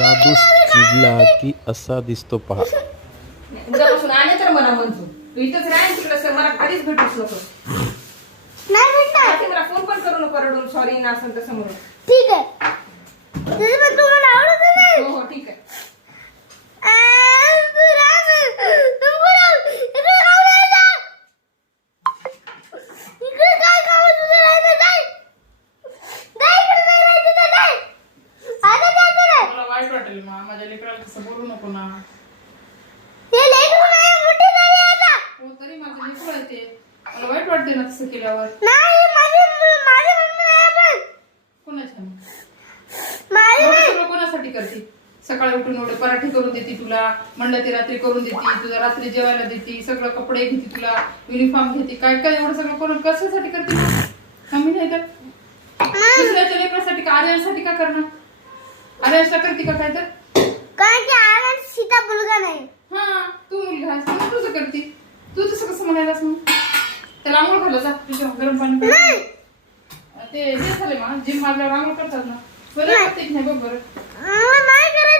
दादू चिडला की असा दिसतो पहा. उद्यापासून आले तर मला म्हणतो तू इथंच राहील तिकडे मला कधीच भेटूच नको. नाही भेटणार. रात्री मला फोन पण करू नको रडून सॉरी ना असं तसं म्हणून. ठीक आहे. तरी पण तुम्हाला आवडत नाही. हो हो ठीक आहे. तू राह ना. नको राहू. इकडे खाऊ राहायचं. इकडे काय खाऊ तुझं राहायचं नाही. नाही इकडे नाही राहायचं तर नाही. आता जायचं नाही. मला वाईट वाटेल माझ्या लेकराला तसं बोलू नको ना. हे लेकरू नाही मोठे झाले आता. हो तरी माझं लेकरू आहे ते. मला वाईट वाटते ना तसं केल्यावर. नाही माझी मम्मी नाही आपण. कोणाच्या माझी एवढं नाही. सगळं कोणासाठी करते. सकाळी उठून एवढे पराठे करून देते तुला, म्हणलं ते रात्री करून देते, तुझ्या रात्री जेवायला देते, सगळं कपडे घेते तुला, युनिफॉर्म घेते, काय काय एवढं सगळं करून कशासाठी करते. आम्ही नाही तर दुसऱ्याच्या लेकरासाठी का आर्यांसाठी का करणार. आर्यांशला करते का काय तर. कारण की आनंद सीता मुलगा नाही. हा तू मुलगा आहेस म्हणून तुझं करते. तू तसं कसं म्हणायलास मग. त्याला आंघोळ घाला जा तुझ्या गरम पाणी नाही. ते हे झाले मा जिम मारल्यावर आंघोळ करतात ना. बरं करते की नाही बघ बरं. नाही करायचं.